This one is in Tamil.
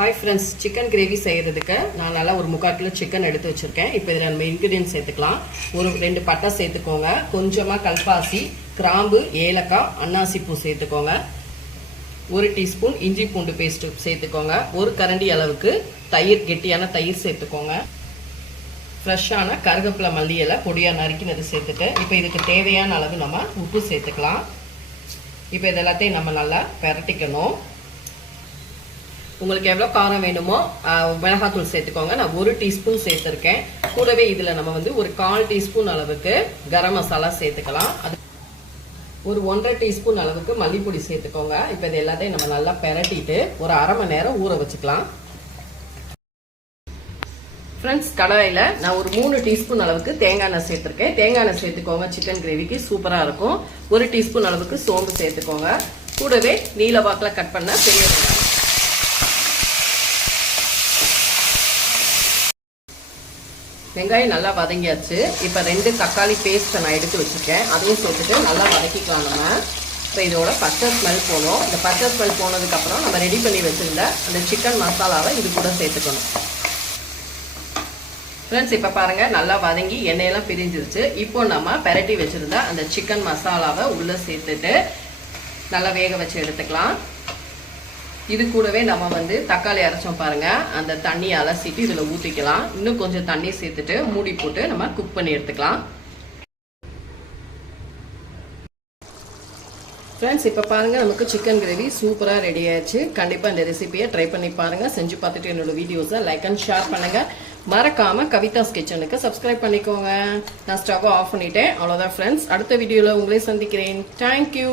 ஹாய் ஃப்ரெண்ட்ஸ், சிக்கன் கிரேவி செய்கிறதுக்கு நான் நல்லா ஒரு 3/4 கிலோ சிக்கன் எடுத்து வச்சுருக்கேன். இப்போ இதில் நம்ம இன்க்ரீடியன்ட் சேர்த்துக்கலாம். ஒரு 2 பட்டை சேர்த்துக்கோங்க, கொஞ்சமாக கல்பாசி, கிராம்பு, ஏலக்காய், அன்னாசி பூ சேர்த்துக்கோங்க, 1 டீஸ்பூன் இஞ்சி பூண்டு பேஸ்ட்டு சேர்த்துக்கோங்க, 1 கரண்டி அளவுக்கு தயிர், கெட்டியான தயிர் சேர்த்துக்கோங்க, ஃப்ரெஷ்ஷான கருவேப்பிலை மல்லி இலை பொடியாக நறுக்கினது சேர்த்துட்டு இப்போ இதுக்கு தேவையான அளவு நம்ம உப்பு சேர்த்துக்கலாம். இப்போ இது எல்லாத்தையும் நம்ம நல்லா பிரட்டிக்கணும். உங்களுக்கு எவ்வளோ காரம் வேணுமோ மிளகாத்தூள் சேர்த்துக்கோங்க. நான் 1 டீஸ்பூன் சேர்த்துருக்கேன். கூடவே இதில் நம்ம வந்து ஒரு 1/4 டீஸ்பூன் அளவுக்கு கரம் மசாலா சேர்த்துக்கலாம். அது ஒரு 1/2 டீஸ்பூன் அளவுக்கு மல்லிப்பொடி சேர்த்துக்கோங்க. இப்போ இது எல்லாத்தையும் நம்ம நல்லா பிரட்டிட்டு ஒரு 1/2 மணி நேரம் ஊற வச்சுக்கலாம். ஃப்ரெண்ட்ஸ், கடாயில் நான் ஒரு 3 டீஸ்பூன் அளவுக்கு தேங்காய் எண்ணெய் சேர்த்துருக்கேன். தேங்காய் எண்ணெய் சேர்த்துக்கோங்க, சிக்கன் கிரேவிக்கு சூப்பராக இருக்கும். 1 டீஸ்பூன் அளவுக்கு சோம்பு சேர்த்துக்கோங்க. கூடவே நீல வாக்கில் கட் பண்ண பெரிய வெங்காயம் நல்லா வதங்கியாச்சு. இப்போ 2 தக்காளி பேஸ்ட்டை நான் எடுத்து வச்சுருக்கேன், அதையும் சேர்த்துட்டு நல்லா வதக்கிக்கலாம். நம்ம இப்போ இதோட பச்சை ஸ்மெல் போகணும். இந்த பச்சை ஸ்மெல் போனதுக்கப்புறம் நம்ம ரெடி பண்ணி வச்சுருந்த அந்த சிக்கன் மசாலாவை இது கூட சேர்த்துக்கணும். ஃப்ரெண்ட்ஸ், இப்போ பாருங்கள், நல்லா வதங்கி எண்ணெயெல்லாம் பிரிஞ்சிருச்சு. இப்போ நம்ம பெரட்டி வச்சுருந்த அந்த சிக்கன் மசாலாவை உள்ளே சேர்த்துட்டு நல்லா வேக வச்சு எடுத்துக்கலாம். இது கூடவே நம்ம வந்து தக்காளி அரைச்சோம் பாருங்க, அந்த தண்ணியை அலசிட்டு இதில் ஊற்றிக்கலாம். இன்னும் கொஞ்சம் தண்ணி சேர்த்துட்டு மூடி போட்டு நம்ம குக் பண்ணி எடுத்துக்கலாம். ஃப்ரெண்ட்ஸ், இப்போ பாருங்கள், நமக்கு சிக்கன் கிரேவி சூப்பராக ரெடி ஆயிடுச்சு. கண்டிப்பாக இந்த ரெசிபியை ட்ரை பண்ணி பாருங்கள். செஞ்சு பார்த்துட்டு என்னோட வீடியோஸை லைக் அண்ட் ஷேர் பண்ணுங்கள். மறக்காமல் கவிதாஸ் கிச்சனுக்கு சப்ஸ்கிரைப் பண்ணிக்கோங்க. நான் ஸ்டவ்வை ஆஃப் பண்ணிட்டேன். அவ்வளோதான் ஃப்ரெண்ட்ஸ், அடுத்த வீடியோவில் உங்களே சந்திக்கிறேன். தேங்க்யூ.